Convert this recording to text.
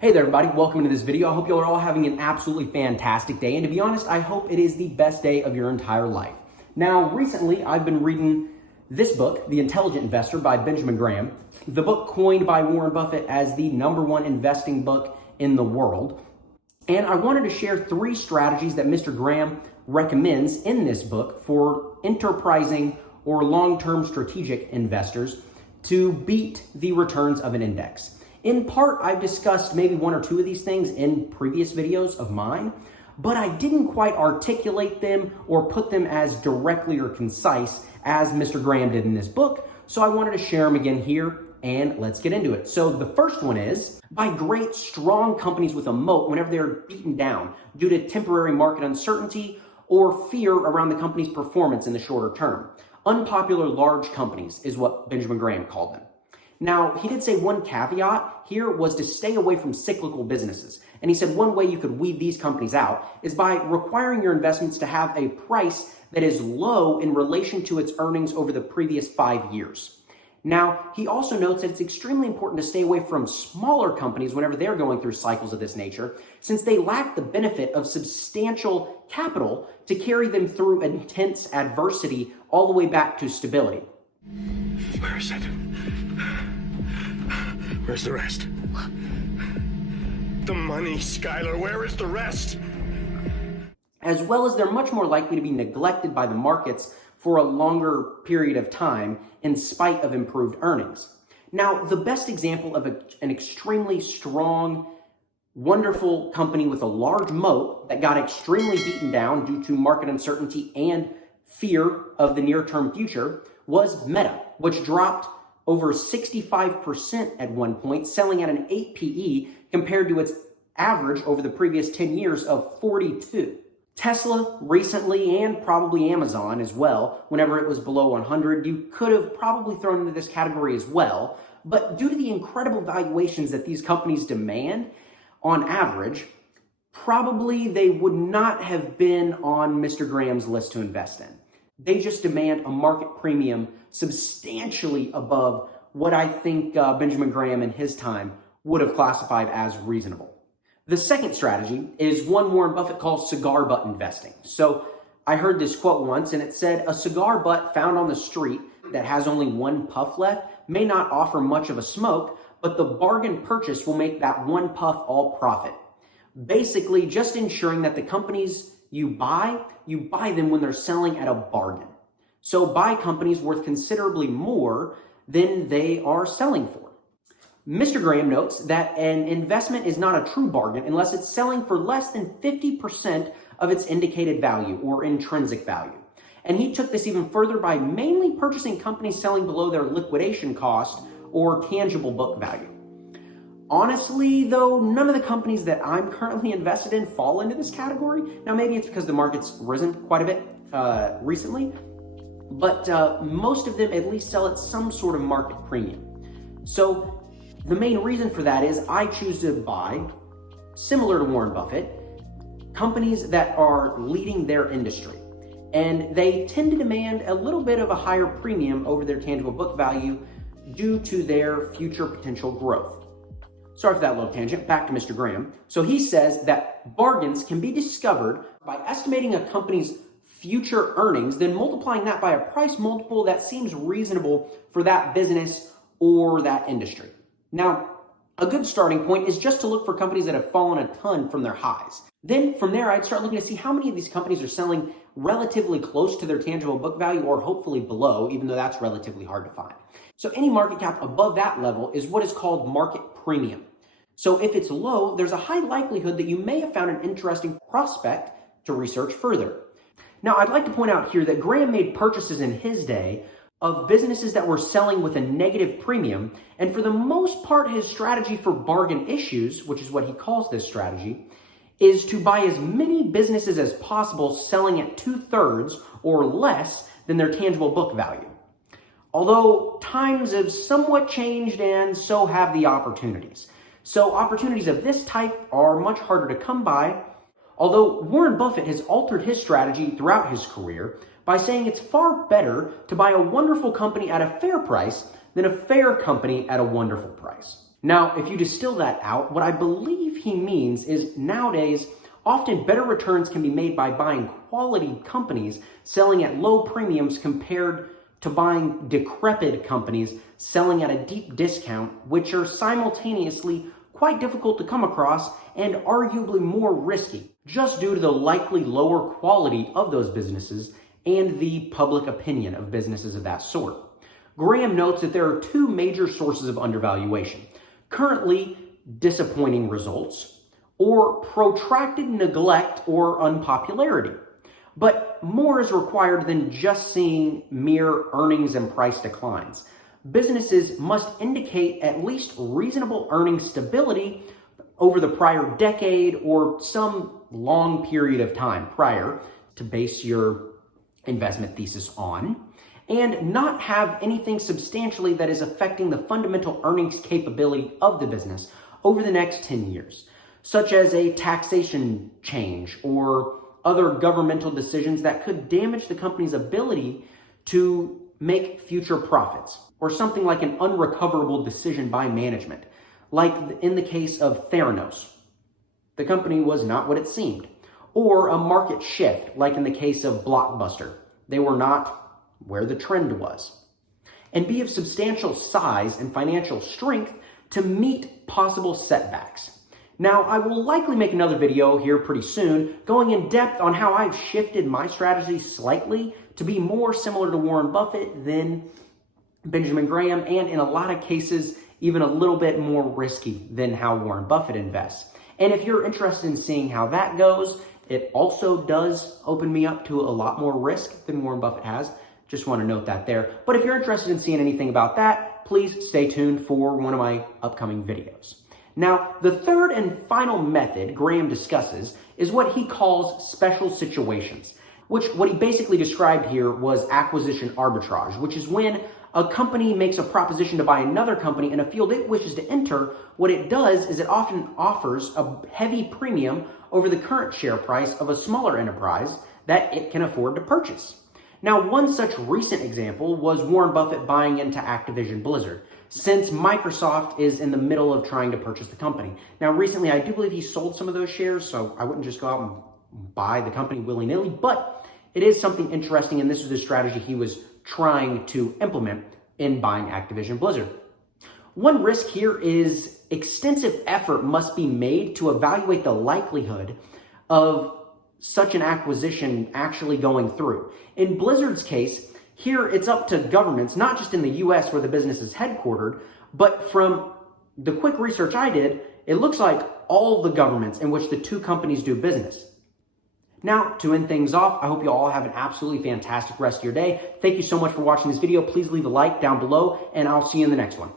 Hey there everybody, welcome to this video. I hope you are all having an absolutely fantastic day, and to be honest, I hope it is the best day of your entire life. Now, recently I've been reading this book, The Intelligent Investor by Benjamin Graham, the book coined by Warren Buffett as the #1 investing book in the world. And I wanted to share 3 strategies that Mr. Graham recommends in this book for enterprising or long-term strategic investors to beat the returns of an index. In part, I've discussed maybe 1 or 2 of these things in previous videos of mine, but I didn't quite articulate them or put them as directly or concise as Mr. Graham did in this book, so I wanted to share them again here, and let's get into it. So the first one is, buy great, strong companies with a moat whenever they're beaten down due to temporary market uncertainty or fear around the company's performance in the shorter term. Unpopular large companies is what Benjamin Graham called them. Now, he did say one caveat here was to stay away from cyclical businesses. And he said one way you could weed these companies out is by requiring your investments to have a price that is low in relation to its earnings over the previous 5 years. Now, he also notes that it's extremely important to stay away from smaller companies whenever they're going through cycles of this nature, since they lack the benefit of substantial capital to carry them through intense adversity all the way back to stability. Where is it? Where's the rest? The money, Skylar. Where is the rest? As well as they're much more likely to be neglected by the markets for a longer period of time in spite of improved earnings. Now, the best example of an extremely strong, wonderful company with a large moat that got extremely beaten down due to market uncertainty and fear of the near-term future was Meta, which dropped over 65% at one point, selling at an 8 PE compared to its average over the previous 10 years of 42. Tesla recently, and probably Amazon as well, whenever it was below 100, you could have probably thrown into this category as well. But due to the incredible valuations that these companies demand on average, probably they would not have been on Mr. Graham's list to invest in. They just demand a market premium substantially above what I think Benjamin Graham in his time would have classified as reasonable. The second strategy is one Warren Buffett calls cigar butt investing. So I heard this quote once, and it said, a cigar butt found on the street that has only 1 puff left may not offer much of a smoke, but the bargain purchase will make that 1 puff all profit. Basically, just ensuring that the companies you buy them when they're selling at a bargain. So buy companies worth considerably more than they are selling for. Mr. Graham notes that an investment is not a true bargain unless it's selling for less than 50% of its indicated value or intrinsic value. And he took this even further by mainly purchasing companies selling below their liquidation cost or tangible book value. Honestly, though, none of the companies that I'm currently invested in fall into this category. Now, maybe it's because the market's risen quite a bit recently, but most of them at least sell at some sort of market premium. So the main reason for that is I choose to buy, similar to Warren Buffett, companies that are leading their industry. And they tend to demand a little bit of a higher premium over their tangible book value due to their future potential growth. Sorry for that little tangent, back to Mr. Graham. So he says that bargains can be discovered by estimating a company's future earnings, then multiplying that by a price multiple that seems reasonable for that business or that industry. Now, a good starting point is just to look for companies that have fallen a ton from their highs. Then from there, I'd start looking to see how many of these companies are selling relatively close to their tangible book value or hopefully below, even though that's relatively hard to find. So any market cap above that level is what is called market premium. So if it's low, there's a high likelihood that you may have found an interesting prospect to research further. Now, I'd like to point out here that Graham made purchases in his day of businesses that were selling with a negative premium, and for the most part, his strategy for bargain issues, which is what he calls this strategy, is to buy as many businesses as possible selling at 2/3 or less than their tangible book value. Although times have somewhat changed and so have the opportunities. So opportunities of this type are much harder to come by, although Warren Buffett has altered his strategy throughout his career by saying it's far better to buy a wonderful company at a fair price than a fair company at a wonderful price. Now, if you distill that out, what I believe he means is nowadays, often better returns can be made by buying quality companies selling at low premiums compared to buying decrepit companies selling at a deep discount, which are simultaneously quite difficult to come across and arguably more risky, just due to the likely lower quality of those businesses and the public opinion of businesses of that sort. Graham notes that there are two major sources of undervaluation: currently disappointing results, or protracted neglect or unpopularity. But more is required than just seeing mere earnings and price declines. Businesses must indicate at least reasonable earnings stability over the prior decade or some long period of time prior to base your investment thesis on, and not have anything substantially that is affecting the fundamental earnings capability of the business over the next 10 years, such as a taxation change or other governmental decisions that could damage the company's ability to make future profits, or something like an unrecoverable decision by management, like in the case of Theranos. The company was not what it seemed. Or a market shift, like in the case of Blockbuster. They were not where the trend was. And be of substantial size and financial strength to meet possible setbacks. Now, I will likely make another video here pretty soon going in depth on how I've shifted my strategy slightly to be more similar to Warren Buffett than Benjamin Graham, and in a lot of cases, even a little bit more risky than how Warren Buffett invests. And if you're interested in seeing how that goes, it also does open me up to a lot more risk than Warren Buffett has. Just want to note that there. But if you're interested in seeing anything about that, please stay tuned for one of my upcoming videos. Now, the third and final method Graham discusses is what he calls special situations, which what he basically described here was acquisition arbitrage, which is when a company makes a proposition to buy another company in a field it wishes to enter. What it does is it often offers a heavy premium over the current share price of a smaller enterprise that it can afford to purchase. Now, one such recent example was Warren Buffett buying into Activision Blizzard, since Microsoft is in the middle of trying to purchase the company. Now, recently, I do believe he sold some of those shares, so I wouldn't just go out and buy the company willy-nilly, but it is something interesting, and this was the strategy he was trying to implement in buying Activision Blizzard. One risk here is extensive effort must be made to evaluate the likelihood of such an acquisition actually going through. In Blizzard's case, here it's up to governments, not just in the US where the business is headquartered, but from the quick research I did, it looks like all the governments in which the two companies do business. Now, to end things off, I hope you all have an absolutely fantastic rest of your day. Thank you so much for watching this video. Please leave a like down below, and I'll see you in the next one.